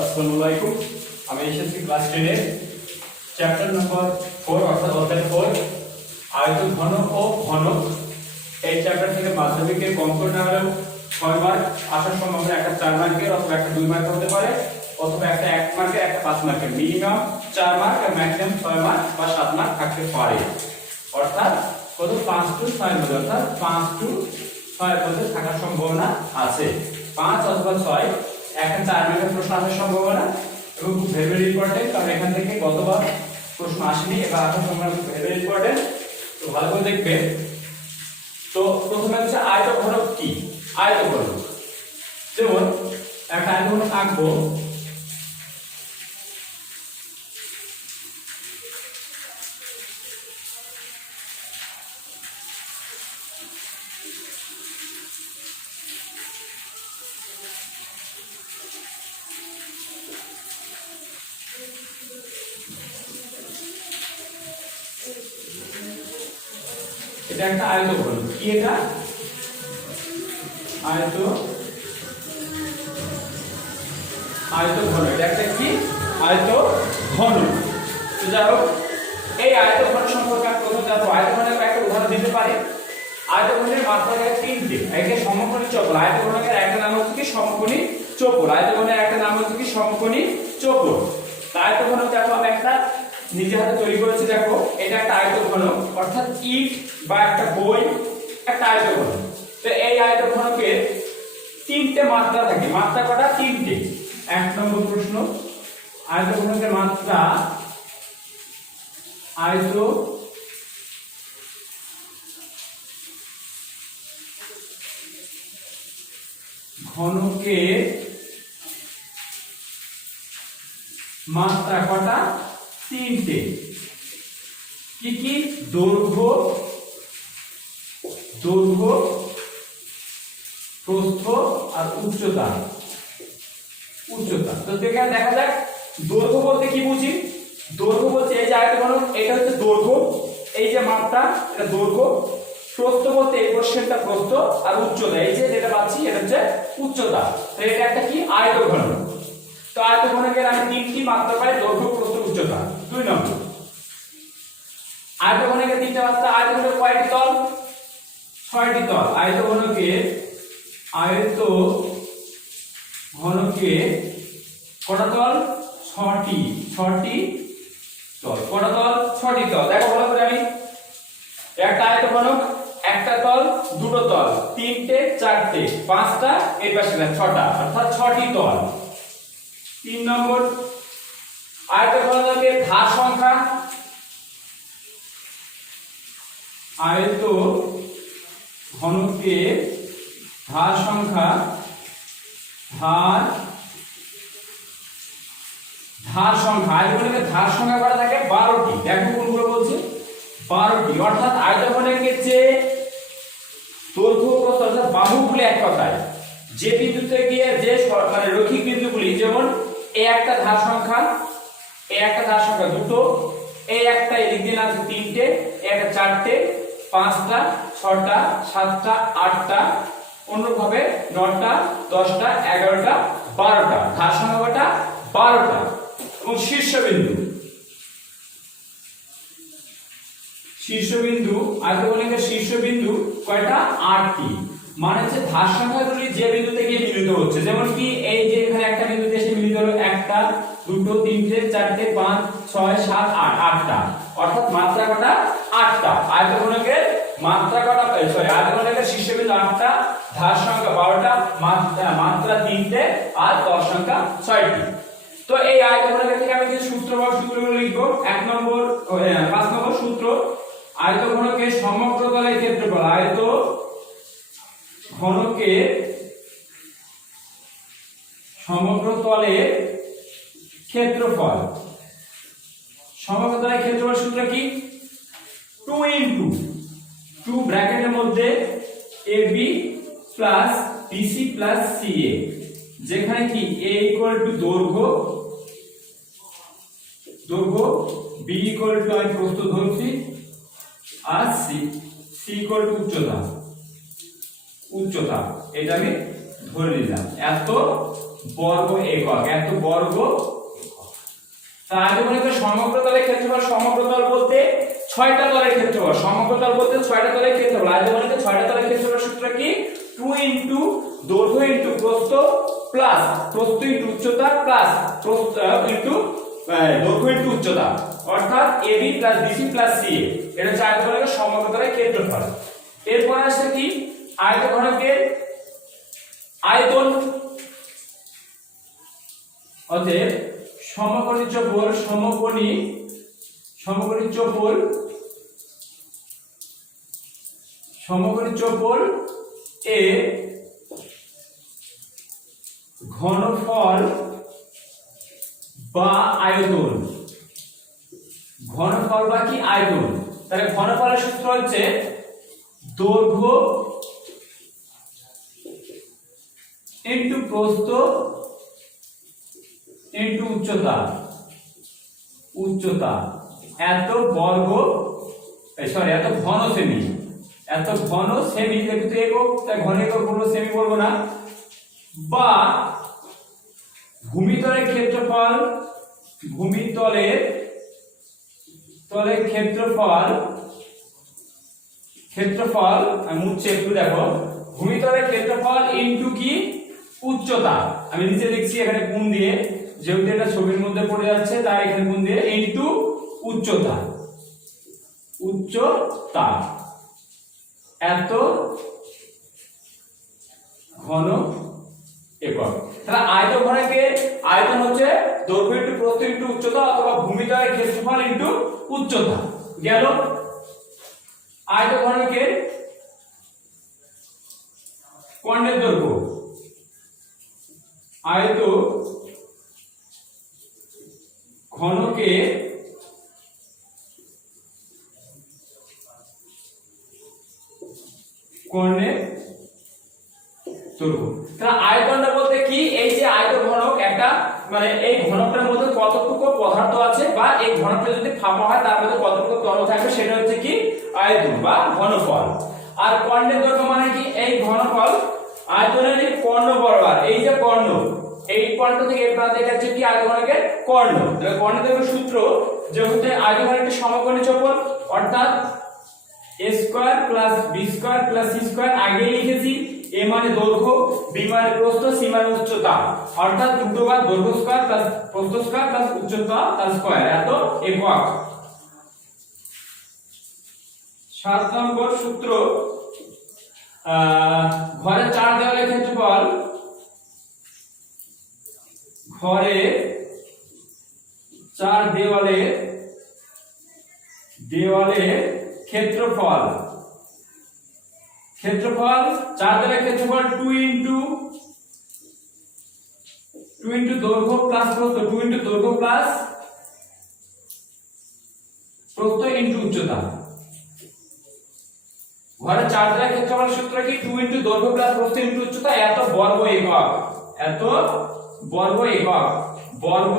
আসসালামু আলাইকুম। আমি এসেছি ক্লাস 10 এর চ্যাপ্টার নাম্বার 4 অর্থাৎ অধ্যায় 4 আয়তন ঘন ও ঘনক। এই চ্যাপ্টার থেকে মাধ্যমিকে কম করে না হলেও 6 মার্ক আসার সম্ভাবনা, একটা 4 মার্কের অথবা একটা 2 মার্ক হতে পারে, অথবা একটা 1 মার্কের একটা 5 মার্কের, মিনিমাম 4 মার্ক আর ম্যাক্সিমাম 6 মার্ক বা 7 মার্ক থাকতে পারে। অর্থাৎ কত 5 টু 6 মধ্যে, অর্থাৎ 5 টু 6 মধ্যে থাকার সম্ভাবনা আছে। 5 অথবা 6 একটা 4 মার্কের প্রশ্ন আসার সম্ভাবনা, এবং খুব ভেরি ইম্পর্টেন্ট, কারণ এখান থেকে গতবার প্রশ্ন আসেনি, এবার আসার সম্ভাবনা খুব ভেরি ইম্পর্টেন্ট। তো ভালো করে দেখবে। তো প্রথমে হচ্ছে আয়তঘনক কি। আয়তঘনক যেমন একটা আয়তঘনক আঁকবো। এটা একটা আয়তঘনক। কি এটা? আয়তঘনক। এটা একটা কি? আয়তঘনক। তো যাই হোক, এই আয়তঘনক সম্পর্কে আমি প্রথমে জানবো। আয়তঘনকের একটা উদাহরণ দিতে পারি। আয়তঘনের মাত্রা থাকে 3টে। একটা সমকোণী চৌকোণ। আয়তঘনকের একটা নাম হচ্ছে কি সমকোণী চৌকোণ। আয়তঘনের একটা নাম হচ্ছে কি সমকোণী চৌকোণ। আয়তঘনক দেখো আমি একটা নিজে হাতে তৈরি করেছি। দেখো এটা একটা আয়তঘনক, অর্থাৎ ইট বা একটা বই একটা আয়তঘনক। তো এই আয়তঘনকের 3টে মাত্রা থাকে। মাত্রা কটা? 3টে। 1 নম্বর প্রশ্ন, আয়তঘনকের মাত্রা ঘনকের মাত্রা কটা? 3টে। কি কি? দৈর্ঘ্য, প্রস্থ আর উচ্চতা। তো দেখা যাক দৈর্ঘ্য বলতে কি বুঝি। দৈর্ঘ্য বলতে এই যে আয়তঘনক, এটা হচ্ছে দৈর্ঘ্য, এই যে মাপটা এটা দৈর্ঘ্য। প্রস্থ বলতে এই পোরশনটা প্রস্থ, আর উচ্চতা এই যে যেটা পাচ্ছি এটা হচ্ছে উচ্চতা। তো এটা একটা কি? আয়তঘনক। তো আয়তঘনকের আমি 3টি মাত্রা পাই, দৈর্ঘ্য, প্রস্থ, উচ্চতা। 2 নম্বর, আয়তঘনকের 3টা মাত্রা। আয়তঘনকের কয়টি তল? 6টি তল। আয়তঘনকের কটা তল? 6টি তল। কটা তল? 6টি তল। দেখো ভালো করে, আমি একটা আয়তঘনক, একটা তল, দুটো তল, 3টে, 4টে, 5টা, এর পাশে 6টা, অর্থাৎ 6টি তল। 3 নম্বর, আয়তঘনকের ধার সংখ্যা। আয়তঘনকের ধার সংখ্যা, আয়তঘনকের ধার সংখ্যা করা থাকে 12টি। দেখো কোনগুলো বলছে? 12টি। অর্থাৎ আয়তঘনকের যে দৈর্ঘ্য, প্রস্থ, অর্থাৎ বাহুগুলো, এক কথায় যে বিন্দুতে গিয়ে যে মানে রৈখিক বিন্দুগুলি, যেমন এই একটা ধার সংখ্যা, দুটো, এই একটা এদিক দিয়ে আছে 3টে, একটা 4টে, 5টা, 6টা, 7টা, 8টা, অন্যভাবে 9টা, 10টা, 11টা, 12টা। ধার সংখ্যা কটা? 12টা। এবং শীর্ষবিন্দু, আয়তঘনকের শীর্ষবিন্দু কয়টা? 8টি। মানে হচ্ছে ধার সংখ্যাগুলি যে বিন্দুতে গিয়ে মিলিত হচ্ছে। যেমন কি এই যে এখানে একটা বিন্দুতে এসে মিলিত হলো, 1টা, 2টো, 3টে, 4টে, 5, 6, 7, 8, 8টা। অর্থাৎ মাত্রা কটা? 8টা। আয়তঘনকের মাত্রা কটা? আয়তঘনকের শীর্ষবিন্দু 8টা, ধার সংখ্যা 12টা, মাত্রা 3টে, আর তল সংখ্যা 6টি। তো এই আয়তঘনকের থেকে আমি যে সূত্রগুলো লিখবো। 5 নম্বর সূত্র, আয়তঘনকের সমগ্র তলের ক্ষেত্রফল। আয়তঘনকের সমগ্র তলের ক্ষেত্রফল। সমগ্র তলের ক্ষেত্রফল সূত্র কি? 2 ইনটু 2 ব্র্যাকেটের মধ্যে AB plus BC plus CA, যেখানে কি A ইকুয়াল টু দৈর্ঘ্য, B ইকুয়াল টু আমি প্রস্থ ধরছি, আর C ইকুয়াল টু উচ্চতা। এটা আমি ধরে নিলাম। এত বর্গ একক, এত বর্গ একক। তাহলে মনে করি সমগ্র তলের ক্ষেত্রফল, সমগ্র তল বলতে 6টা তলের ক্ষেত্রফল, সমগ্র তল বলতে 6টা তলের ক্ষেত্রফল। আজ মনে করি 6টা তলের ক্ষেত্রফল সূত্র কি 2 ইনটু দৈর্ঘ্য ইনটু প্রস্থ প্লাস প্রস্থ ইনটু উচ্চতা প্লাস প্রস্থ ইনটু দৈর্ঘ্য ইনটু উচ্চতা, অর্থাৎ AB plus BC plus CA। এটা হচ্ছে আয়তঘনকের সমগ্র তলের ক্ষেত্রফল। এরপর আসছে কি আয়তঘনকের আয়তন। অতএব সমকোণী চৌপল, সমকোণী চৌপল এর ঘনফল বা আয়তন, ঘনফল বা কি আয়তন। তাহলে ঘনফলের সূত্র হচ্ছে দৈর্ঘ্য ইনটু প্রস্থ ইনটু উচ্চতা, এত বর্গ এত ঘন সেমি, এত ঘন সেমি, যেহেতু একক তাই ঘন একক বলবো, সেমি বলবো না। বা ভূমিতলের ক্ষেত্রফল, ভূমিতলের ক্ষেত্রফল আমি মুছছি একটু, দেখো ভূমিতলের ক্ষেত্রফল ইনটু কি উচ্চতা। আমি নিচে লিখছি এখানে গুণ দিয়ে, যেহেতু এটা ছবির মধ্যে পড়ে যাচ্ছে তাই এখানে গুণ দিয়ে ইনটু উচ্চতা, এত ঘন একক। তাহলে আয়তঘনকের আয়তন হচ্ছে দৈর্ঘ্য ইনটু প্রস্থ ইনটু উচ্চতা, অথবা ভূমিতলের ক্ষেত্রফল ইনটু উচ্চতা। গেল আয়তঘনকের কর্ণের দৈর্ঘ্য, আয়ত ঘনকের কর্ণের দৈর্ঘ্য। তাহলে আয়তনটা বলতে কি, এই যে আয়তঘনক একটা মানে এই ঘনকটার মধ্যে কতটুকু পদার্থ আছে, বা এই ঘনকটা যদি ফাঁপা হয় তার মধ্যে কতটুকু তরল থাকবে, সেটা হচ্ছে কি আয়তন বা ঘনফল। আর কর্ণের দৈর্ঘ্য মানে কি, এই ঘনফল আয়তনের কর্ণ বরাবর, এই যে কর্ণ, এই কর্ণ থেকে এই প্রান্তে এটা হচ্ছে কি আয়তঘনকের কর্ণ। তাহলে কর্ণের দৈর্ঘ্য সূত্র, যেহেতু আয়তঘনকটি সমকোণী চৌপল, অর্থাৎ a square plus b square plus c square আগে লিখেছি। a মানে দৈর্ঘ্য, b মানে প্রস্থ, c মানে উচ্চতা, অর্থাৎ দুটো বার দৈর্ঘ্য স্কয়ার প্লাস প্রস্থ স্কয়ার প্লাস উচ্চতা তার স্কয়ার, এত একক। 7 নম্বর সূত্র, ঘরের 4 দেওয়ালের ক্ষেত্রফল, ঘরে 4 দেওয়ালের ক্ষেত্রফল, 4 দেওয়ালের ক্ষেত্রফল 2 ইনটু দৈর্ঘ্য প্লাস প্রস্থ, 2 ইনটু দৈর্ঘ্য প্লাস প্রস্থ ইনটু উচ্চতা। ঘরে 4 দেওয়ালের ক্ষেত্রফল সূত্র কি 2 ইনটু দৈর্ঘ্য প্লাস প্রস্থ ইনটু উচ্চতা, এত বর্গ একক, বর্গ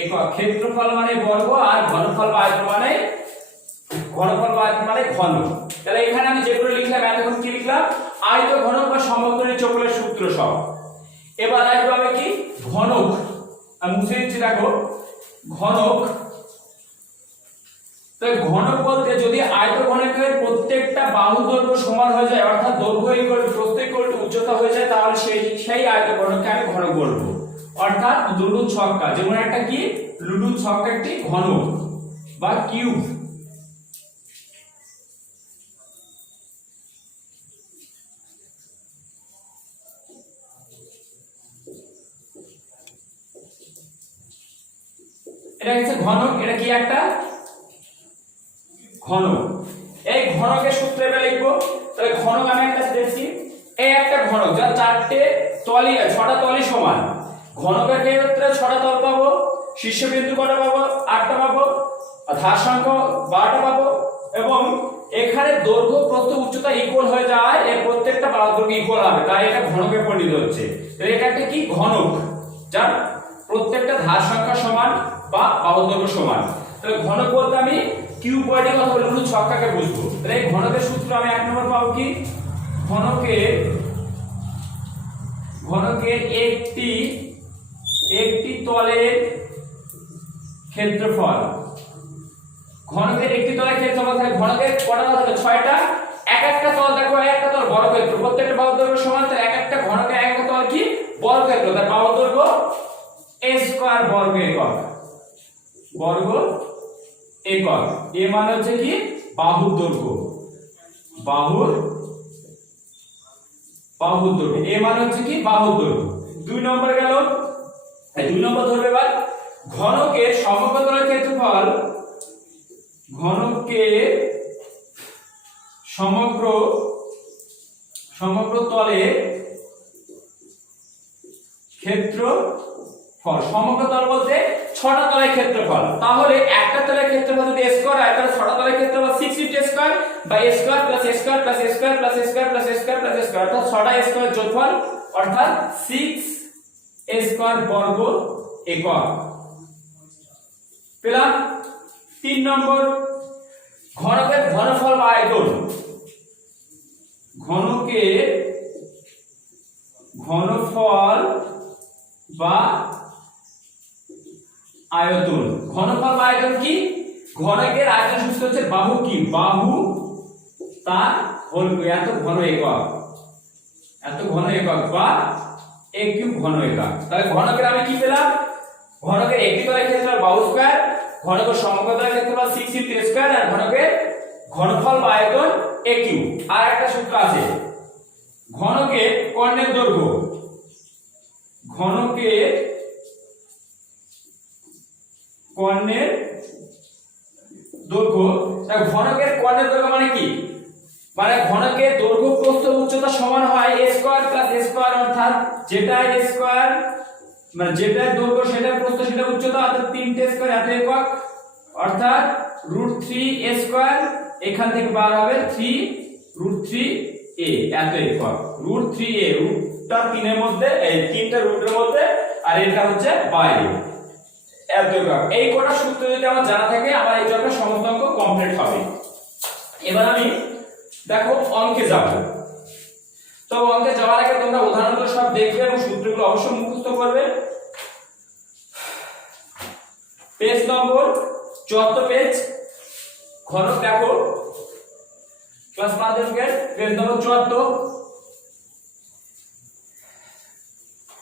একক। ক্ষেত্রফল মানে বর্গ, আর ঘনফল বা আয়তন মানে ঘন। তাহলে এখানে আমি যেগুলো লিখলাম, এতক্ষণ কি লিখলাম, আয়তঘনক বা সমকোণী চৌপলের সূত্র সব। এবার আসবে আমি কি ঘনক, আমি মুছে দিচ্ছি, দেখো ঘনক। তাই ঘনক বলতে যদি আয়তঘনকের প্রত্যেকটা বাহু দৈর্ঘ্য সমান হয়ে যায়, অর্থাৎ দৈর্ঘ্য ইকুয়াল টু প্রস্থ ইকুয়াল টু উচ্চতা হয়ে যায়, তাহলে সেই আয়তঘনককে আমি ঘনক বলবো। অর্থাৎ লুডু ছক্কা, যেমন একটা কি লুডু ছক্কা একটি ঘনক বা কিউব। এটা হচ্ছে ঘনক, এটা কি একটা ঘনক। এই ঘনকের সূত্র এবার লিখবো। তাহলে ঘনক আমি একটা দেখছি, এই একটা ঘনক যার 6টা তলই সমান। ঘনকের ক্ষেত্রে 6টা তল পাবো, শীর্ষবিন্দু কটা পাবো 8টা পাবো, ধার সংখ্যা 12টা পাবো, এবং এখানে দৈর্ঘ্য প্রস্থ উচ্চতা ইকুয়াল হয়ে যায়, এর প্রত্যেকটা বাহু দৈর্ঘ্য ইকুয়াল হবে, তাই এটা ঘনকে পরিণত হচ্ছে। তো এটা একটা কি ঘনক যার প্রত্যেকটা ধার সংখ্যা সমান বা বাহু দৈর্ঘ্য সমান। তাহলে ঘনক বলতে আমি কিউবয়েডের অথবা লুডু ছক্কাকে বুঝবো। তাহলে এই ঘনকের সূত্র আমি 1 নম্বর পাবো কি, ঘনকের একটি তলের ক্ষেত্রফল। ঘনকের একটি তলের ক্ষেত্রফল থাকে, ঘনকের কটা তল থাকে? 6টা। এক একটা তল দেখো, একটা তল বর্গক্ষেত্র, প্রত্যেকটা বাহুর দৈর্ঘ্য সমান, তো এক একটা ঘনকের এক একটা তল কি বর্গক্ষেত্র, তার বাহুর দৈর্ঘ্য a স্কয়ার বর্গ একক। বর্গ একক এ মানে হচ্ছে কি বাহুর দৈর্ঘ্য, বাহুর দৈর্ঘ্য এ মানে হচ্ছে কি বাহুর দৈর্ঘ্য। 2 নম্বর গেল, 2 নম্বর ধরবে এবার ঘনকের সমগ্র তলের ক্ষেত্রফল। ঘনকের সমগ্র তলের ক্ষেত্রফল, সমগ্র তল বলতে 6টা তলের ক্ষেত্রফল। তাহলে একটা তলের ক্ষেত্রফল যদি a স্কয়ার হয় তাহলে 6টা তলের ক্ষেত্রফল 6 * a স্কয়ার বা a square plus a square plus a square plus a square plus a square plus a square, অর্থাৎ 6টা a স্কয়ার যোগফল অর্থাৎ 6 a স্কয়ার বর্গ একক পেলাম। 3 নম্বর ঘনকের ঘনফল বা আয়তন। ঘনকের ঘনফল বা আয়তন। ঘনফল বা আয়তন কি? ঘনকের আয়তন সূত্র হচ্ছে বাহু কি বাহু তার হোল এত ঘন একক, এত ঘন একক বা a কিউব ঘন একক। তাহলে ঘনকের আমি কি পেলাম? ঘনকের একটি তলের ক্ষেত্রফল বাহু স্কয়ার, ঘনকের সমগ্র তলের ক্ষেত্রফল 6 * a স্কয়ার, আর ঘনকের ঘনফল বা আয়তন a কিউব। আর একটা সূত্র আছে ঘনকের কর্ণের দৈর্ঘ্য। ঘনকের কর্ণের দৈর্ঘ্য, ঘনকের কর্ণের দৈর্ঘ্য মানে কি? মানে ঘনকের দৈর্ঘ্য প্রস্থ উচ্চতা সমান হয় a square plus a square, অর্থাৎ যেটা a স্কয়ার মানে যেটা দৈর্ঘ্য সেটা প্রস্থ সেটা উচ্চতা, অর্থাৎ 3টে স্কয়ার এত একক, অর্থাৎ √3a স্কয়ার, এখান থেকে বার হবে 3√3a এত একক। √3a রুটটা 3 এর মধ্যে, এই তিনটা রুটের মধ্যে, আর এটা হচ্ছে বাইরে এত একক। এই কোটা সূত্র যদি আমার জানা থাকে আমার এই চ্যাপ্টার সমস্ত অঙ্ক কমপ্লিট হবে। এবার আমি দেখো অঙ্কে যাব। তো অঙ্কে যাওয়ার আগে তোমরা উদাহরণগুলো সব দেখবে এবং সূত্রগুলো অবশ্যই মুখস্থ করবে। পেজ নম্বর 74 পেজ, ঘনক দেখো ক্লাস 5 এর পেজ নম্বর 74।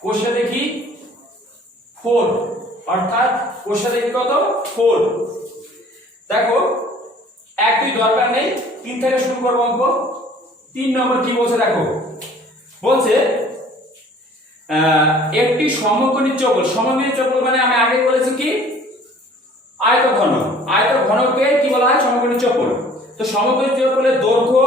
কোষে দেখি 4, অর্থাৎ কোষে দেখি কত 4। দেখো 1 2 দরকার নেই, 3 থেকে শুরু করব অঙ্ক। 3 নম্বর কি বলছে দেখো, বলছে একটি সমকোণী চৌকোণ। সমকোণী চৌকোণ মানে আমি আগে বলেছি কি আয়তঘনক। আয়তঘনককে কি বলা হয়? সমকোণী চৌকোণ। তো সমকোণী চৌকোণের দৈর্ঘ্য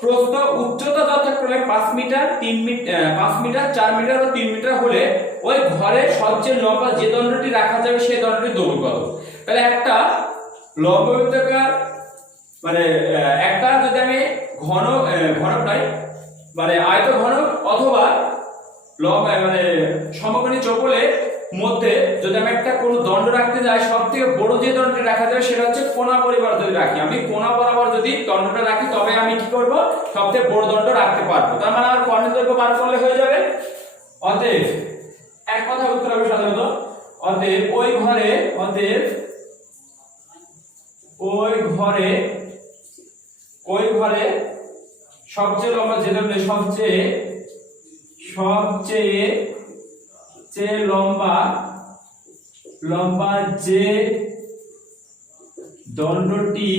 প্রস্থ উচ্চতা যথাক্রমে 5 মিটার 3 মিটার 5 মিটার 4 মিটার ও 3 মিটার হলে ওই ঘরের সবচেয়ে লম্বা যে দণ্ডটি রাখা যাবে সেই দণ্ডটির দৈর্ঘ্য কত? তাহলে একটা লম্ব বৃত্তাকার মানে একটা যদি আমি ঘনকটাই মানে আয়তঘনক অথবা লম্ব মানে সমকোণী চৌকোণের মধ্যে যদি আমি একটা কোনো দণ্ড রাখতে যাই, সবথেকে বড় যে দণ্ডটি রাখা যাবে সেটা হচ্ছে কোণা বরাবর যদি রাখি। আমি কোণা বরাবর যদি দণ্ডটা রাখি তবে আমি কি করব? সবথেকে বড় দণ্ড রাখতে পারবো। তার মানে আমার কর্ণের দৈর্ঘ্য বার করলে হয়ে যাবে। অতএব এক কথা উত্তর হবে সাধারণত অতএব ওই ঘরে সবচেয়ে লম্বা যে দণ্ড সবচেয়ে লম্বা যে দণ্ডটি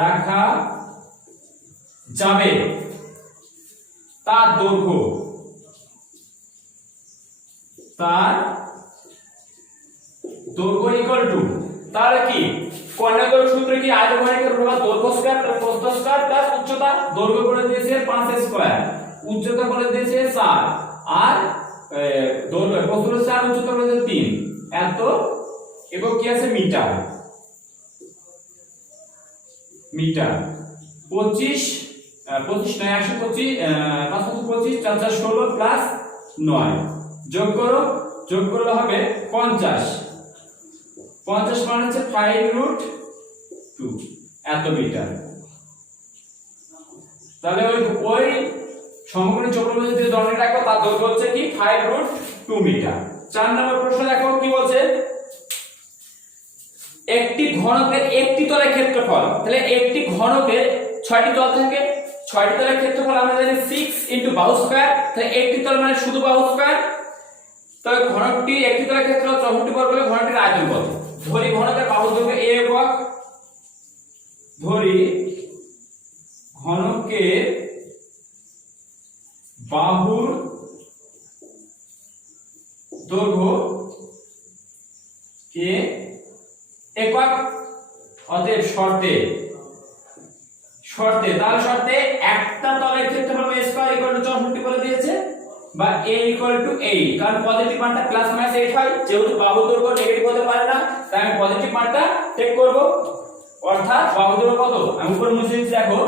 রাখা যাবে তার দৈর্ঘ্য ইকুয়াল টু, তাহলে কি কর্ণের দৈর্ঘ্য সূত্র কি? আয়তঘনকের দৈর্ঘ্য স্কয়ার প্লাস প্রস্থ স্কয়ার প্লাস উচ্চতা। দৈর্ঘ্য করে দিয়েছে 5 স্কয়ার, উচ্চতা করে দিয়েছে 4, আর দৈর্ঘ্য প্রস্থ 4, উচ্চতা করে দিয়েছে 3, এত একক কি আছে? মিটার। 25 নয় 125 525 4 4 16 প্লাস 9 যোগ করলে হবে 50 মানে হচ্ছে 5√2 এত মিটার। তাহলে ওই সমকোণী চক্রবৃদ্ধ যে দণ্ডটি রাখবো তার দৈর্ঘ্য হচ্ছে কি 5√2 মিটার। 4 নম্বর প্রশ্ন দেখো কি বলছে, একটি ঘনকের একটি তলের ক্ষেত্রফল, তাহলে একটি ঘনকের 6টি তল থাকে, 6টি তলের ক্ষেত্রফল আমরা জানি 6 বাহু স্কয়ার, তাহলে একটি তল মানে শুধু বাহু স্কয়ার। তবে ঘনকটি একটি তলের ক্ষেত্রফল 64 বর্গ হলে ঘনকটির আয়তন কত? ধরি ঘনকের বাহু দৈর্ঘ্য a একক, ধরি ঘনকের বাহুর দৈর্ঘ্য কে একক। অতএব শর্তে তাহলে শর্তে একটা তলের ক্ষেত্রফল a স্কয়ার = 64 বলে দিয়েছে, বা a = 8, কারণ পজিটিভ মানটা প্লাস মাইনাস 8 হয়, যেহেতু বাহুর দৈর্ঘ্য নেগেটিভ হতে পারে না তাই আমি পজিটিভ মানটা টেক করব, অর্থাৎ বাহুর দৈর্ঘ্য কত আমি উপরে মুছে দিচ্ছি দেখো।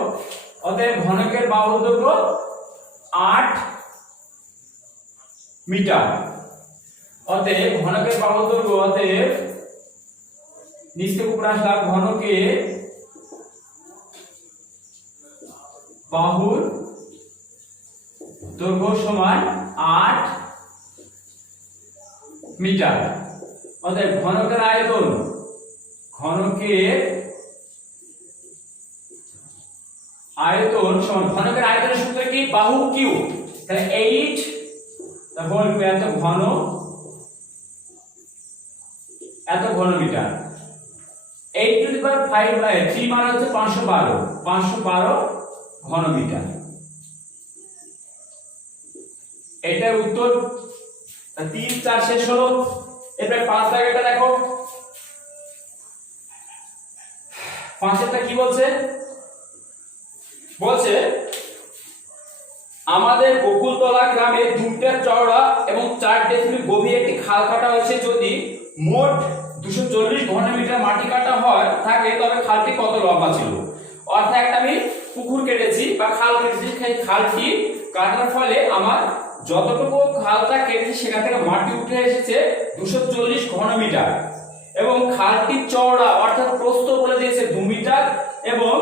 অতএব ঘনকের বাহুর দৈর্ঘ্য 8 মিটার। অতএব ঘনকের বাহুর দৈর্ঘ্য, অতএব নিচ থেকে উপরে আসলাম, ঘনকের বাহুর দৈর্ঘ্য সমান 8 মিটার। অতএব ঘনকের আয়তন, ঘনকের আয়তন সমান, ঘনকের আয়তনের সূত্র কি বাহু কিউ, তাহলে 8 তারপর এত ঘন মিটার। 8 টু দি পাওয়ার 3 মানে হচ্ছে 512 ঘন মিটার। এটা উত্তর। 3 4 শেষ হলো। এরপর 5 দাগেরটা দেখো, 5এরটা কি বলছে, আমাদের বকুলতলা গ্রামে 2 মিটার চওড়া এবং 4 ডেসিমিল গভীর একটি খাল কাটা হয়েছে। যদি মোট 240 ঘনমিটার মাটি কাটা হয় থাকে তবে খালটি কত লম্বা ছিল? অর্থাৎ একটা আমি পুকুর কেটেছি বা খাল কেটেছি, সেই খালটি কাটার ফলে আমার যতটুকু খালটা কেটেছি সেখান থেকে মাটি উঠে এসেছে 240 ঘনমিটার, এবং খালটি চওড়া অর্থাৎ প্রস্থ বলে দিয়েছে 2 মিটার, এবং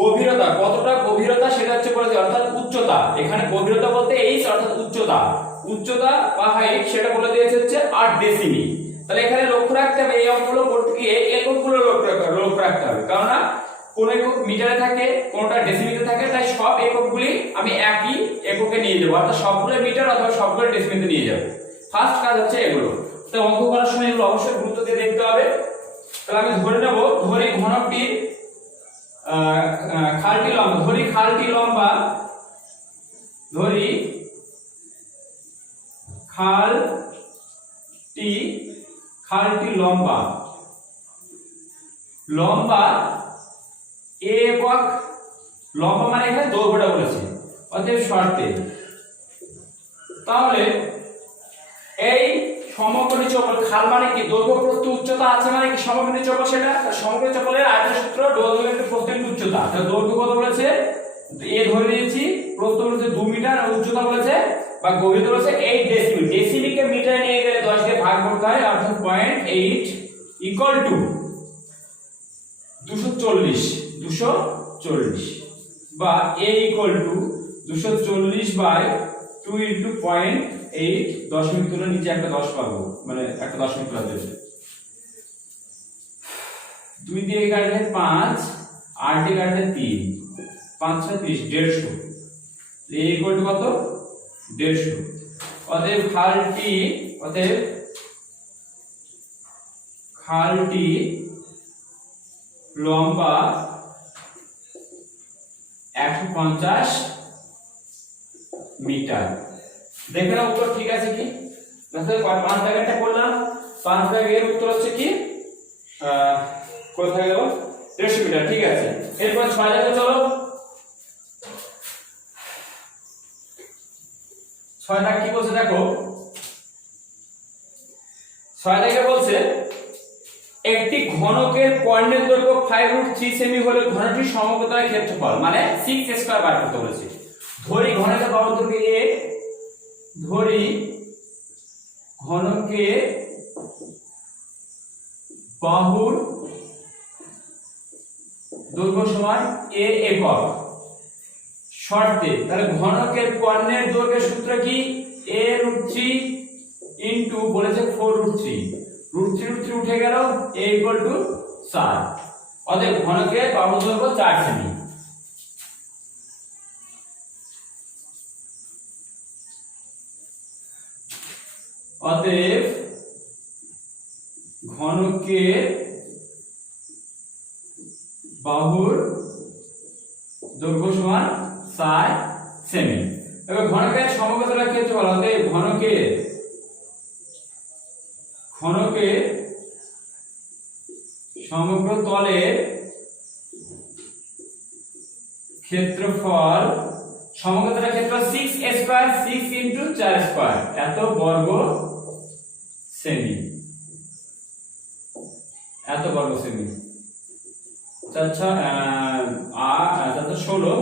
গভীরতা কতটা গভীরতা সেটা হচ্ছে বলেছে, অর্থাৎ উচ্চতা, এখানে গভীরতা বলতে h অর্থাৎ উচ্চতা বা হাইট সেটা বলে দিয়েছে হচ্ছে 8 ডেসিমিল। তাহলে এখানে লক্ষ্য রাখতে হবে এই অঙ্কগুলো করতে গিয়ে এককগুলো লক্ষ্য রাখতে হবে, কারণ কোন একক মিটারে থাকে কোনটা ডেসিমিলে থাকে, তাই সব এককগুলি আমি একই এককে নিয়ে যাব, অর্থাৎ সবগুলো মিটার অথবা সবগুলো ডেসিমিলে নিয়ে যাব। ফার্স্ট কাজ হচ্ছে এগুলো, তো অঙ্ক করার সময় এগুলো অবশ্যই গুরুত্ব দিয়ে দেখতে হবে। তাহলে আমি ধরে নেব, ধরি ঘনকটির খালটি লম্বা, ধরি খালটি লম্বা a একক, লম্বা মানে এখানে দৈর্ঘ্যটা বলেছে, অতএব শর্তে তাহলে এই সমকোণী চৌকোণ, খাল মানে কি দৈর্ঘ্য প্রস্থ উচ্চতা আছে মানে কি সমকোণী চৌকোণ, সেটা সমকোণী চৌকোণের আয়তন সূত্র দৈর্ঘ্য ইনটু প্রস্থ ইনটু উচ্চতা। তাহলে দৈর্ঘ্য কত বলেছে a ধরে নিয়েছি, প্রস্থ বলেছে 2 মিটার, আর উচ্চতা বলেছে বা গভীরতা বলেছে 8 ডেসিমিল। ডেসিমিলকে মিটারে নিয়ে গেলে 10 দিয়ে ভাগ করতে হয়, অর্থাৎ 0.8 ইকুয়াল টু 240 বা a ইকুয়াল টু 240/2 ইনটু 0.8, দশমিক তুলে নিচে একটা 10 পাবো, মানে একটা দশমিক তুলে দেবে। 2 দিয়ে কাটলে 5, 8 দিয়ে কাটলে 3, 5 6 30, 150। a ইকুয়াল টু কত 150। অতএব খালটি লম্বা 150 মিটার। দেখে নাও উত্তর ঠিক আছে কি? তাহলে 5 দাগেরটা করলাম, 5 দাগের উত্তর হচ্ছে কি কোথায় গেল 150 মিটার, ঠিক আছে। এরপর 6 দাগে চলো, 6 দাগ কি বলছে দেখো, 6 দাগে বলছে একটি ঘনকের কর্ণের দৈর্ঘ্য 5√3 সেমি হলে ঘনটির সমকোণের ক্ষেত্রফল মানে 6 স্কয়ার বার করতে বলেছে। ধরি ঘনকের বাহুর দৈর্ঘ্য a, ধরি ঘনকের বাহুর দৈর্ঘ্য সমান a একক, শর্তে। তাহলে ঘনকের কর্ণের দৈর্ঘ্যের সূত্র কি? a√3 ইনটু বলেছে 4√3, √3 উঠে গেল, a = 4। অতএব ঘনকের বাহুর দৈর্ঘ্য 4 সেমি। অতএব ঘনকের বাহুর দৈর্ঘ্য সমান 4 সেমি। এবার ঘনকের সমগ্র তলের ক্ষেত্রফল, অতএব ঘনকের সমগ্র তলের ক্ষেত্রফল, সমগ্র তলের ক্ষেত্রফল 6a², 6 × 4² এত বর্গ সেমি, এত বর্গ সেমি। আচ্ছা 16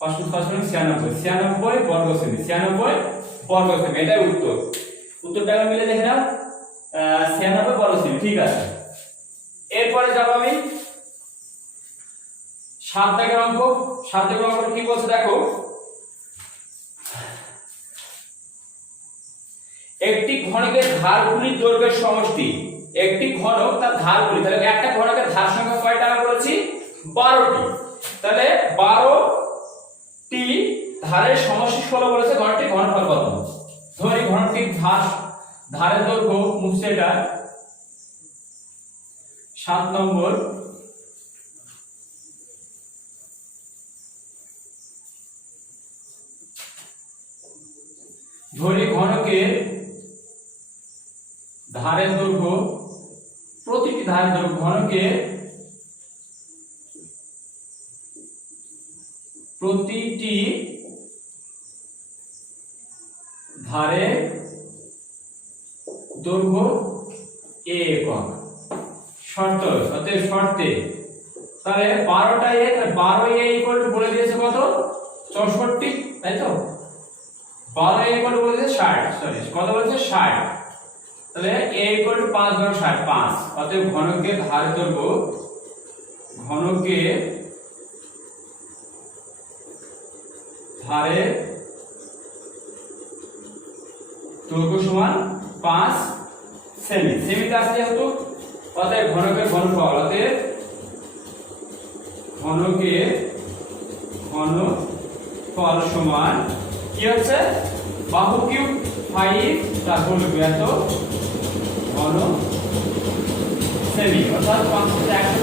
5 × 5 = 96 বর্গ সেমি, 96 বর্গ সেমি। এটাই উত্তর। উত্তরটা মিলে দেখে নাও, 96 বর্গ সেমি। ঠিক আছে, এরপরে যাব আমি 7 দাগের অঙ্ক। 7 দাগের অঙ্ক কি বলছে দেখো, একটি ঘনকের ধারগুলির দৈর্ঘ্যের সমষ্টি। একটি ঘনক তার ধারগুলি, তাহলে একটা ঘনকের ধার সংখ্যা কয়টা আমরা বলেছি? 12টি। তাহলে 12টি ধারের সমষ্টি 16 বলেছে, ঘনকটির ঘনফল কত? ধরি ঘনকটির ধারের দৈর্ঘ্য মুছে এটা 7 নম্বর, ধরি ঘনকের ধারের দৈর্ঘ্য, প্রতিটি ধারের দৈর্ঘ্য, ঘনকের প্রতিটি ধারের দৈর্ঘ্য a একক। শর্ত, অতএব শর্তে তাহলে 12টা a, 12a = বলে দিয়েছে কত? 64, তাই তো? 12a = বলে দিয়েছে 60, সরি কত বলেছে? 60। তাহলে a = 5 × 60, 5। অতএব ঘনকের ধারের দৈর্ঘ্য, ঘনকের ধারের দৈর্ঘ্য সমান 5 সেমি। সেমিতে আছে যেহেতু, অতএব ঘনকের ঘনফল, অতএব ঘনকের ঘনফল সমান কি হচ্ছে? বাহু কিউব 5 তার হোল কিউব এত ঘন সেমি, অর্থাৎ 5 × 125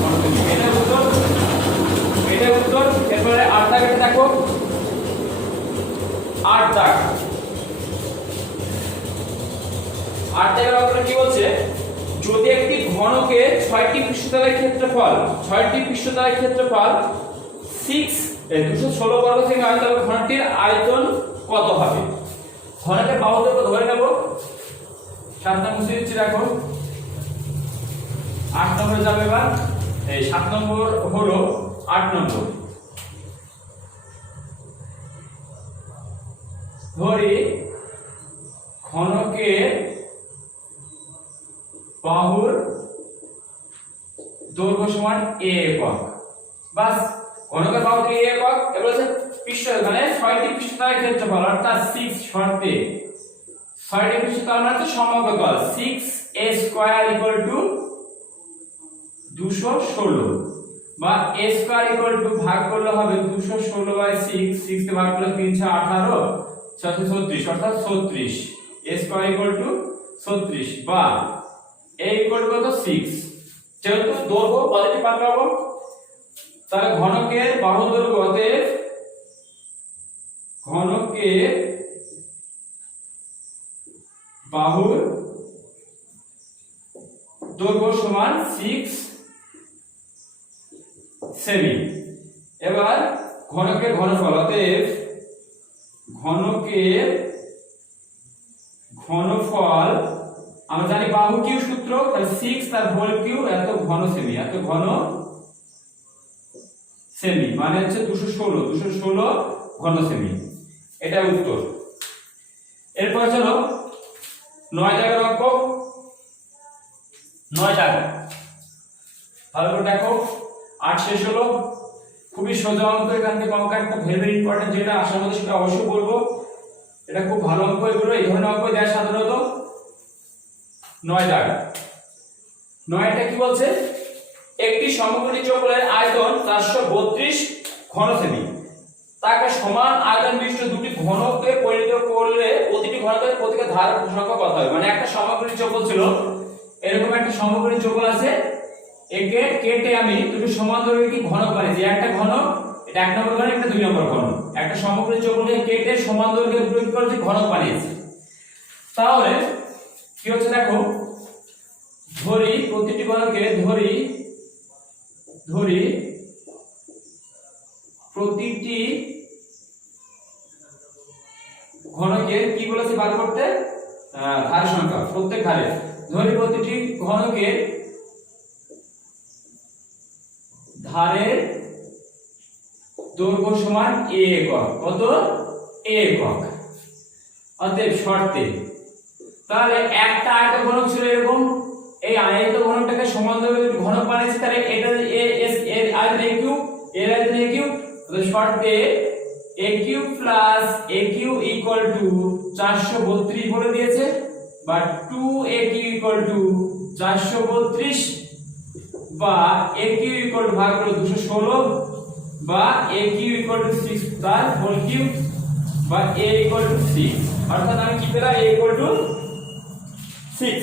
ঘন সেমি। এটা উত্তর, এটা উত্তর। এরপরে 8 দাগটা দেখো, 8 দাগ। 8 দাগের অঙ্কটা কি বলছে, যদি একটি ঘনকের 6টি পৃষ্ঠতলের ক্ষেত্রফল, 6টি পৃষ্ঠতলের ক্ষেত্রফল 216 বর্গ সেমি হয়, তবে ঘনকটির আয়তন কত হবে? ঘনকের বাহু দৈর্ঘ্য ধরে নেব, 7 নম্বর মুছে দিচ্ছি। দেখো 8 নম্বরে যাবে এবার, এই 7 নম্বর হলো 8 নম্বর। ধরি ঘনকের বাহুর দৈর্ঘ্য সমান a একক। বাস, ঘনকের বাহু a একক। এবার হচ্ছে পৃষ্ঠ, মানে 6টি পৃষ্ঠতলের ক্ষেত্রফল, অর্থাৎ 6 শর্তে 6টি পৃষ্ঠতল মানে তো সমগ্র তল, 6a² = 216, বা a² ভাগ করলে হবে 216/6, 6 কে ভাগ করলে 3 × 6 = 18, 6 × 36 অর্থাৎ 36, a² = 36, বা a = কত? 6। যেহেতু দৈর্ঘ্য পজিটিভ মান পাবো, তাহলে ঘনকের বাহু দৈর্ঘ্য, অতএব ঘনকের বাহুর দৈর্ঘ্য সমান 6 সেমি। এবার ঘনকের ঘনফল, অতএব ঘনকের ঘনফল আমরা জানি বাহু কিউ সূত্র, তাহলে 6 তার হোল কিউ এত ঘন সেমি, এত ঘন সেমি মানে হচ্ছে 216 ঘন সেমি। এটা উত্তর। এরপর চলো 9 দাগের অঙ্ক। 9 দাগ ভালো করে দেখো, 8 শেষ হলো। খুবই সোজা অঙ্ক, এখান থেকে অঙ্ক একটা ভেরি ইম্পর্টেন্ট, যেটা আসার মধ্যে সেটা অবশ্যই বলবো। এটা খুব ভালো অঙ্ক, এগুলো এই ধরনের অঙ্ক দেয় সাধারণত। 9 দাগ। 9টা কি বলছে? একটি সমকোণী চৌকোণের আয়তন 432 ঘন সেমি, তাকে সমান আয়তন বিশিষ্ট দুটি ঘনকে পরিণত করলে প্রতিটি ঘনকের প্রতিটি ধার সংখ্যা কত হয়? মানে একটা সমকোণী চৌকোণ ছিল, এরকম একটা সমকোণী চৌকোণ আছে, একে কেটে আমি দুটো সমান দৈর্ঘ্যের কি ঘনক বানিয়েছি। একটা ঘনক, এটা 1 নম্বর ঘনক, এটা 2 নম্বর ঘনক। একটা সমকোণী চৌকোণকে কেটে সমান দৈর্ঘ্যের দুটো কি করেছি? ঘনক বানিয়েছি। তাহলে কি হচ্ছে দেখো, ধরি প্রতিটি ঘনকে ধরি প্রতিটি ঘনকের কি বলেছে বার করতে? ধার সংখ্যা, প্রত্যেক ধারে। ধরি প্রতিটি ঘনকের ধারের দৈর্ঘ্য সমান a একক। কত? a একক। অতএব শর্তে, তাহলে একটা আয়তঘনক ছিল এরকম, এই আয়তঘনকটাকে সমান দৈর্ঘ্যের ঘনক বানিয়েছি, তাহলে এটা এর আয়তন a কিউব, এর আয়তন a কিউব। তো শর্তে a cube plus a cube equal to 432 বলে দিয়েছে, বা 2a কিউব ইকুয়াল টু 432, বা a কিউব ইকুয়াল টু ভাগ করে 216, বা a কিউব ইকুয়াল টু 6 তার হোল কিউব, বা a ইকুয়াল টু 6। অর্থাৎ আমি কি পেলাম? a equal to 6।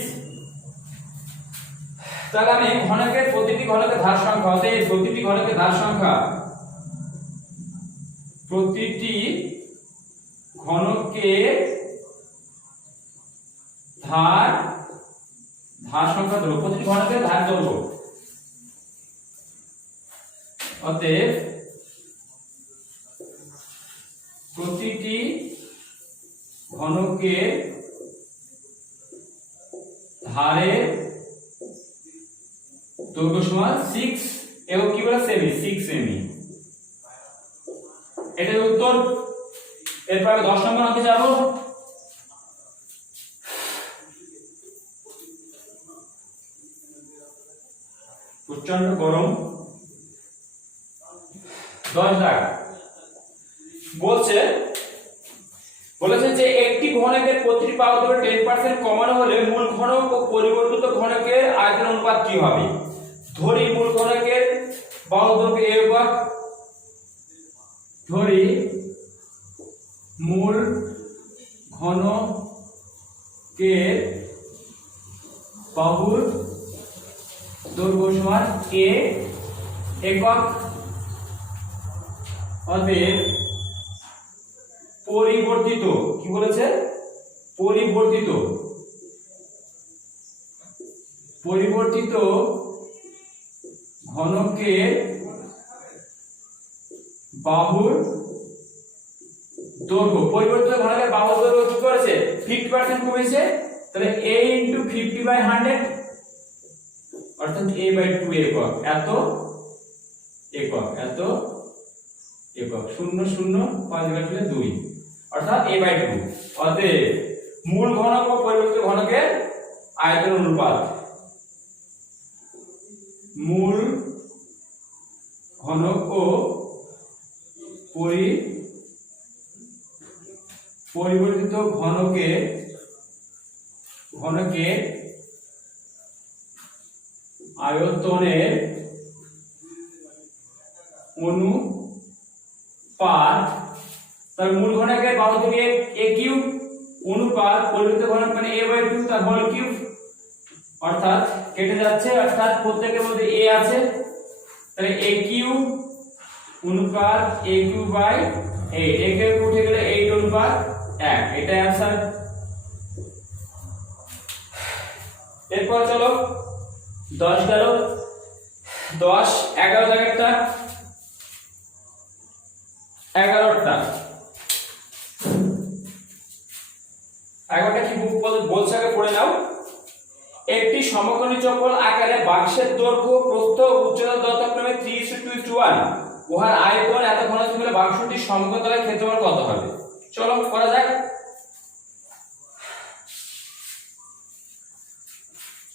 তাহলে আমি ঘনকের প্রতিটি ঘনকের ধার সংখ্যা, অতএব প্রতিটি ঘনকের ধার সংখ্যা, প্রতিটি ঘনকের ধার সংখ্যা ধরো, প্রতিটি ঘনকের ধার দৈর্ঘ্য। অতএব প্রতিটি ঘনকের ধারের দৈর্ঘ্য সমান 6 এবং কি বলে সেমি, 6 সেমি। এটার উত্তর। এরপর 10 নম্বর অঙ্কে যাব। প্রচন্ড গরম। 10 দাগ বলেছে যে একটি ঘনকের প্রতিটি বাহু দৈর্ঘ্য 10% কমানো হলে মূল ঘনক ও পরিবর্তিত ঘনকের আয়তন অনুপাত কি হবে? ধরি মূল ঘনকের বাহু দৈর্ঘ্য a একক, ধরি মূল ঘনকের বাহুর দৈর্ঘ্য সমান a একক। অতএব পরিবর্তিত, কি বলেছে? পরিবর্তিত ঘনকের বাহুর দৈর্ঘ্য, পরিবর্তিত ঘনকের বাহুর দৈর্ঘ্য কি করেছে? 50% কমেছে, তাহলে a * 50/100, অর্থাৎ a/2 একক। এত একক, 0 0 5 কাটলে 2, অর্থাৎ a/2। অতএব মূল ঘনক ও পরিবর্তিত ঘনকের আয়তন অনুপাত, মূল ঘনক ও পরিবর্তিত ঘনকের আয়তনের অনুপাত, তার মূল ঘনকের বাহু দৈর্ঘ্য a কিউব অনুপাত পরিবর্তিত ঘনক মানে a/2 তার হোল কিউব। অর্থাৎ কেটে যাচ্ছে, অর্থাৎ প্রত্যেকের মধ্যে a আছে, তাহলে a কিউব অনুপাত a কিউব বাই 8, a কে উঠে গেলে 8 অনুপাত 1, এটাই आंसर। এরপর চলো 10 গেল। 10 11 জায়গাটা 11টা কি বলছে আগে পড়ে নাও। একটি সমকোণী চৌকোণ আকারে বাক্সের দৈর্ঘ্য প্রস্থ উচ্চতা যথাক্রমে 3:2:1, উহার আয়তন এত ঘনত্ব হলে বাক্সটি সমকোণ তলের ক্ষেত্রফল কত হবে? চলো করা যাক।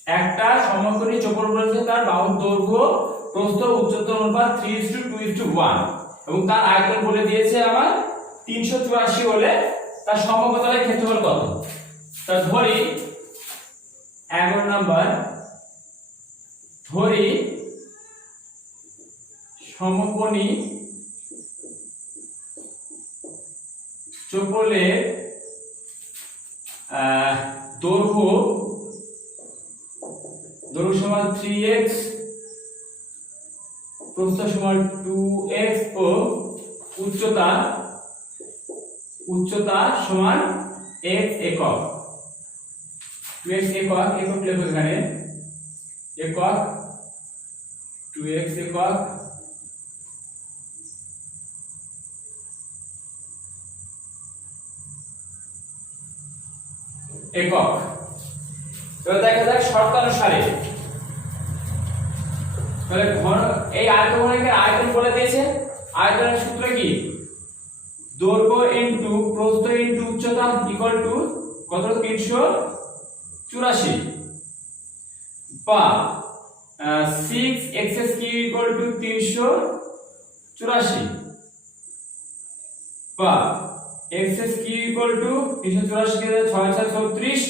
একটা সমকোণী চৌকোণ বলেছে তার বাহুর দৈর্ঘ্য প্রস্থ উচ্চতা অনুপাত 3:2:1 এবং তার আয়তন বলে দিয়েছে আমার 384 হলে তার সমকোণের ক্ষেত্রফল কত। তা ধরি 11 নাম্বার, ধরি সমকোণী চৌকোণের দৈর্ঘ্য সমান 3x, প্রস্থ সমান 2x ও উচ্চতা সমান x একক। 2x একক লেখো এখানে, একক 2x একক একক। এবার দেখা যাক শর্তানুসারে, তাহলে ঘন এই আয়তঘনকের আয়তন বলে দিয়েছে। আয়তনের সূত্র কি? দৈর্ঘ্য ইনটু প্রস্থ ইনটু উচ্চতা ইকুয়াল টু কত? 384 বা 6x³ ইকুয়াল টু 384 বা x³ ইকুয়াল টু 384 কে 6 6 36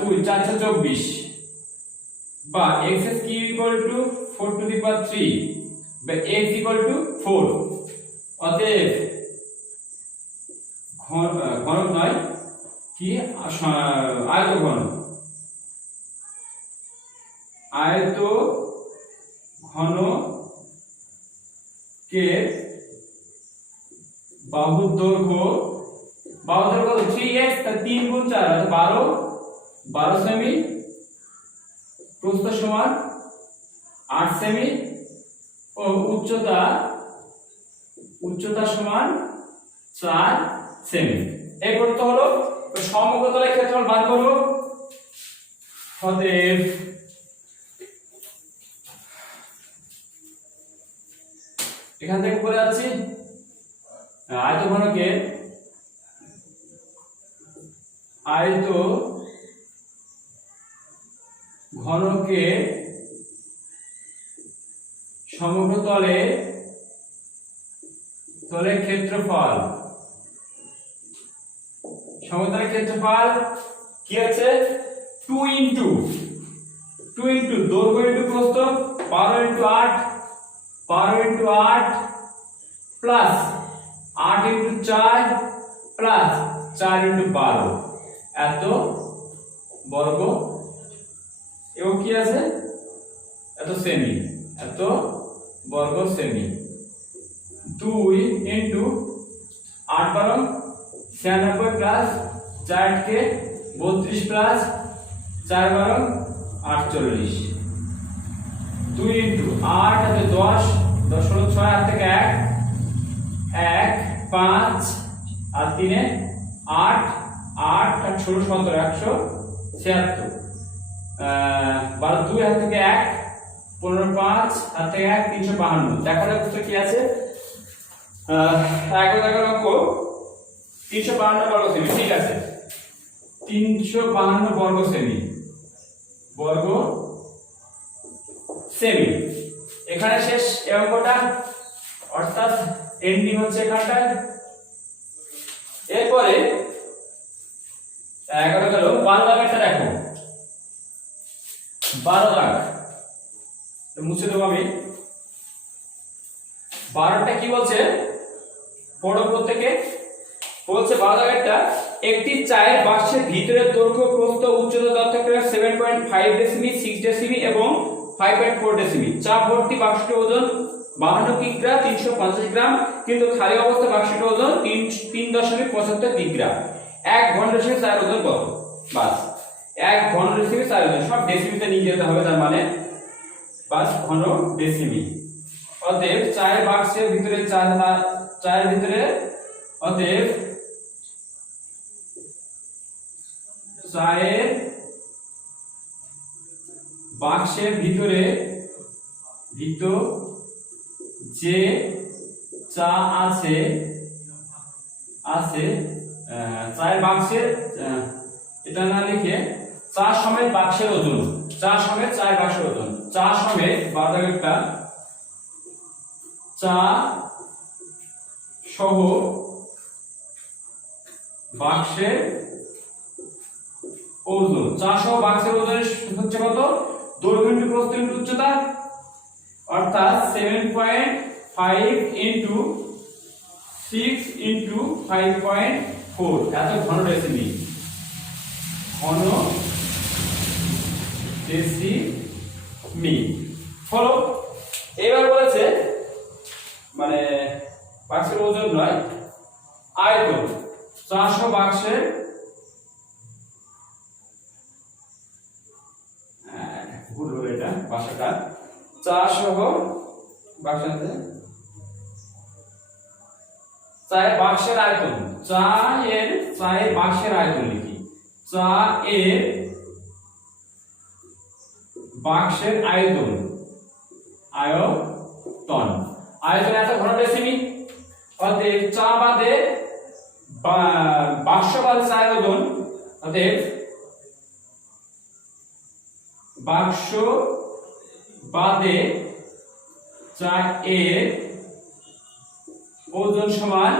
2 4 4 24 বা x³ equal to 4 to the power 3 বা x ইকুয়াল টু 4। অতএব ঘনক নয় কি আয়তঘনকের বাহুর দৈর্ঘ্য 3x 3 গুণ 4 12 সেমি, প্রস্থ সমান 8 সেমি ও উচ্চতা সমান 4 সেমি। এই করতে হলো সমকোণের ক্ষেত্রফল বার করব। অতএব এখান থেকে করে যাচ্ছি আয়তঘনকের সমগ্র তলের ক্ষেত্রফল, সমতলের ক্ষেত্রফল কি আছে? 2 ইনটু দৈর্ঘ্য ইনটু প্রস্থ 12 into 8 plus 8 into 4 plus 4 into 12 এত বর্গ এবং কি আছে? এত সেমি, এত বর্গ সেমি। 2 ইনটু 8 12 96 প্লাস 4 কে 32 প্লাস 4 12 48। 2 ইনটু 8 আছে 10 10 16 6 8 থেকে 1 5 আর 3 8 8 আর 16 17 176 12 2 হাত থেকে 1 15 5 হাত থেকে 1 352। দেখা যাক কি আছে। 11 অঙ্ক 352 বর্গ সেমি। ঠিক আছে, 352 বর্গ সেমি এখানে শেষ এই অঙ্কটা, অর্থাৎ এন্ডিং হচ্ছে এখানটায়। এরপরে 11 গেল, 12 দাগেরটা দেখো। 12 দাগ মুছে দেবো আমি। 12টা কি বলছে পড়ো প্রত্যেকে। বলছে 12 দাগেরটা, একটি চায়ের বাক্সের ভিতরের দৈর্ঘ্য প্রস্থ উচ্চতা যথাক্রমে 7.5 ডেসিমি, 6 ডেসিমি এবং 5.4 ডেসিমি। চা ভর্তি বাক্সটির ওজন 52 কিগ্রা 350 গ্রাম, কিন্তু খালি অবস্থা বাক্সটির ওজন 3.75 কিগ্রা। 1 ঘন ডেসিমি চায়ের ওজন কত? বাস 1 ঘন ডেসিমি চায়ের ওজন সব ডেসিমিতে নিয়ে যেতে হবে, তার মানে বাস ঘন ডেসিমি। অতএব চায়ের বাক্সের ভিতরে চায়ের ভিতরে, অতএব চায়ের বাক্সের ভিতরে যে চা আছে চায়ের বাক্সের, এটা না লিখে চা সমেত বাক্সের ওজন, চা সমেত চায়ের বাক্সের ওজন, চা সমেত বাদাগেরটা চা সহ বাক্সের ওজন, চা সহ বাক্সের ওজন হচ্ছে কত? দৈর্ঘ্য ইনটু প্রস্থ ইনটু উচ্চতা, অর্থাৎ 7.5 ইনটু 6 ইনটু 5.4, এত ঘন ডেসিমি, ঘন ডেসিমি হলো। এবার বলেছে মানে বাক্সের ওজন নয়, আয়তন, 400 বাক্সের ভুল হলো এটা ভাষাটা, চা সহ বাক্সে চায়ের বাক্সের আয়তন, চায়ের বাক্সের আয়তন লিখি, চা এর বাক্সের আয়তন, আয়তন এত ঘন ডেসিমি, অতএব চা বাদে বাক্স বাদে চায়ের ওজন, অতএব বাক্স বাদে চা এর ওজন সমান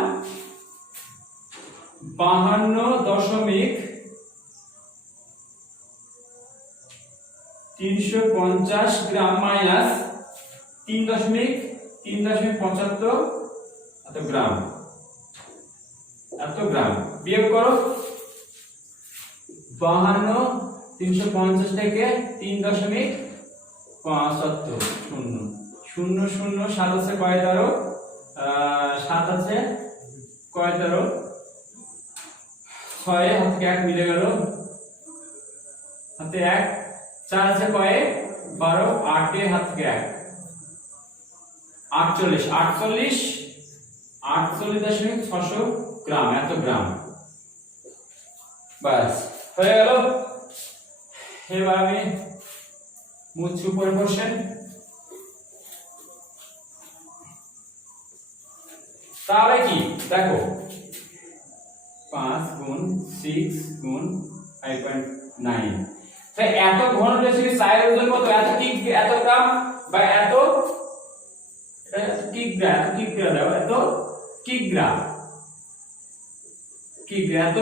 52.350 গ্রাম মাইনাস 3.75 এত গ্রাম বিয়োগ করো। 52 থেকে 3.75, 0 0 7 আছে কয় 13, 7 আছে কয় 13, 6 হাত থেকে 1 মিলে গেল, হাতে 1, 4 আছে কয় 12, 8 এ হাত থেকে 1, 48.6 গ্রাম, এত গ্রাম, বাস হয়ে গেল। এবার আমি মুছছি উপরে কোশ্চেন। তাহলে কি দেখো 5 গুণ 6 গুণ 5.9, তাই এত ঘন ডেসিমি চায়ের ওজন কত? এত গ্রাম বা এত কিগ্রা দাও, এত কিগ্রা এত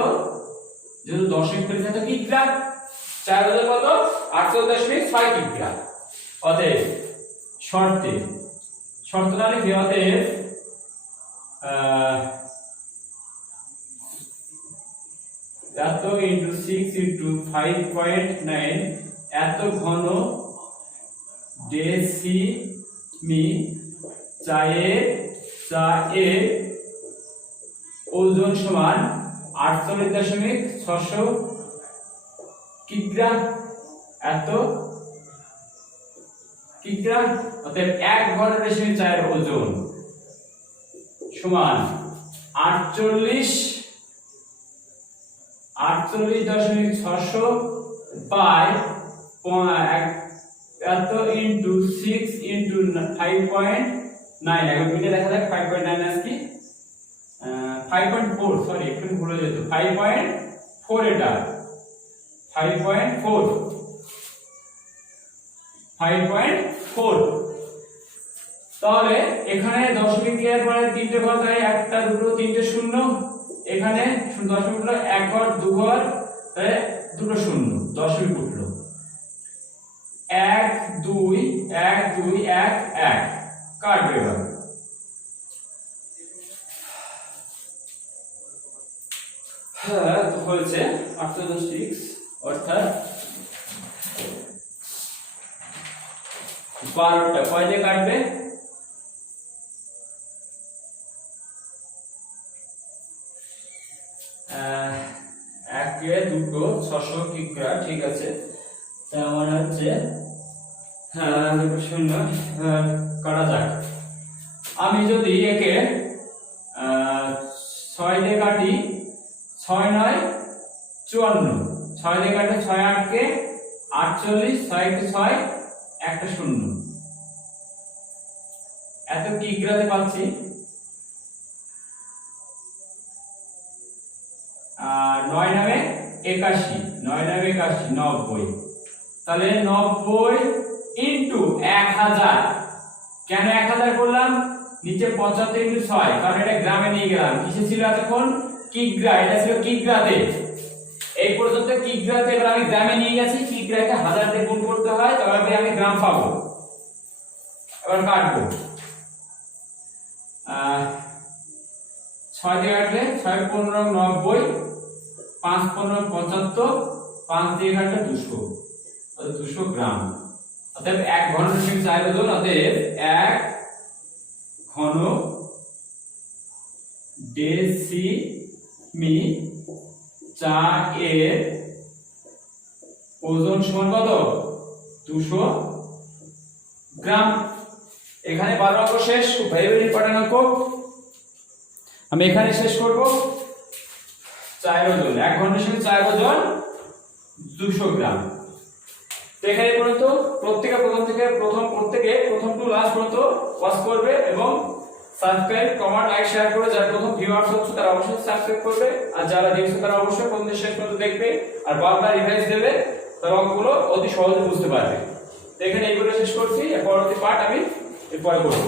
যেহেতু দশমিক পেয়েছে এত কিগ্রা, চায়ের ওজন কত? 48.6 কিগ্রা। অতএব শর্ত না লিখে অতএব এত ইন্টু 6 ইন্টু 5.9 এত ঘন ডেসিমি চায়ের ওজন সমান 48.6 কিগ্রা, এত কিগ্রা। অতএব 1 ঘন ডেসিমি চায়ের ওজন সমান 48.6 বাই এত ইনটু 6 ইনটু 5.9, এখন মিলে দেখা যাক 5.9 আছে কি 5.4, সরি একটু ভুল হয়ে যেত, 5.4 এটা 5.4। তাহলে এখানে দশমিক দেওয়ার পরে তিনটে ঘর তাই 1টা 2টো 3টে শূন্য, এখানে দশমিক উঠলো 1 ঘর 2 ঘর তাই 2টো শূন্য, দশমিক উঠলো 1 2 1 2 1 1, কাটবে এবার। হ্যাঁ তো হয়েছে 8.6, অর্থাৎ 12টা কয় দিয়ে কাটবে? 1 এ 2 600 কিগ্রা, ঠিক আছে। তাই আমার হচ্ছে হ্যাঁ 0 কাটা যাক। আমি যদি একে 6 দিয়ে কাটি, 6 9 54, 6 দিয়ে কাটে 6 8 কে 48, 6 কে 6 একটা শূন্য, এত কিগ্রাতে পাচ্ছি। আর 9 নামে 81, 9 9 81, 90। তাহলে 90 ইনটু 1000। কেন 1000 করলাম? নিচে 75 ইনটু 6, কারণ এটা গ্রামে নিয়ে গেলাম। কিসে ছিল এতক্ষণ? কিগ্রা, এটা ছিল কিগ্রাতে। এই পর্যন্ত কিগ্রাতে, এবার আমি গ্রামে নিয়ে গেছি। কিগ্রাকে 1000 দিয়ে গুণ করতে হয়, তবে আমি গ্রাম পাবো। এবার কাটবো। 6 দিয়ে কাটলে 6 15 90, 5 15 75, 5 দিয়ে কাটলে 200, 200 গ্রাম। অতএব 1 ঘন দশমিক 4 ওজন, অতএব 1 ঘন ডেসিমি 4 এর ওজন সমান কত? 200 গ্রাম। এখানে 12 অঙ্ক শেষ। ভেরি ভেরি ইম্পর্টেন্ট অঙ্ক, আমি এখানে শেষ করব। 4 ওজন, 1 ঘন দশমিক 4 ওজন 200 গ্রাম। তো এখানে পর্যন্ত প্রত্যেকে প্রথম টু লাস্ট পর্যন্ত ওয়াচ করবে এবং সাবস্ক্রাইব, কমেন্ট, লাইক, শেয়ার করে যারা প্রথম ভিউয়ার্স হচ্ছে তারা অবশ্যই সাবস্ক্রাইব করবে, আর যারা দেখছে তারা অবশ্যই প্রথম থেকে শেষ পর্যন্ত দেখবে আর বারবার রিভাইজ দেবে, তারা অঙ্কগুলো অতি সহজে বুঝতে পারবে। তো এখানে এইগুলো শেষ করছি, পরবর্তী পার্ট আমি এরপরে করব।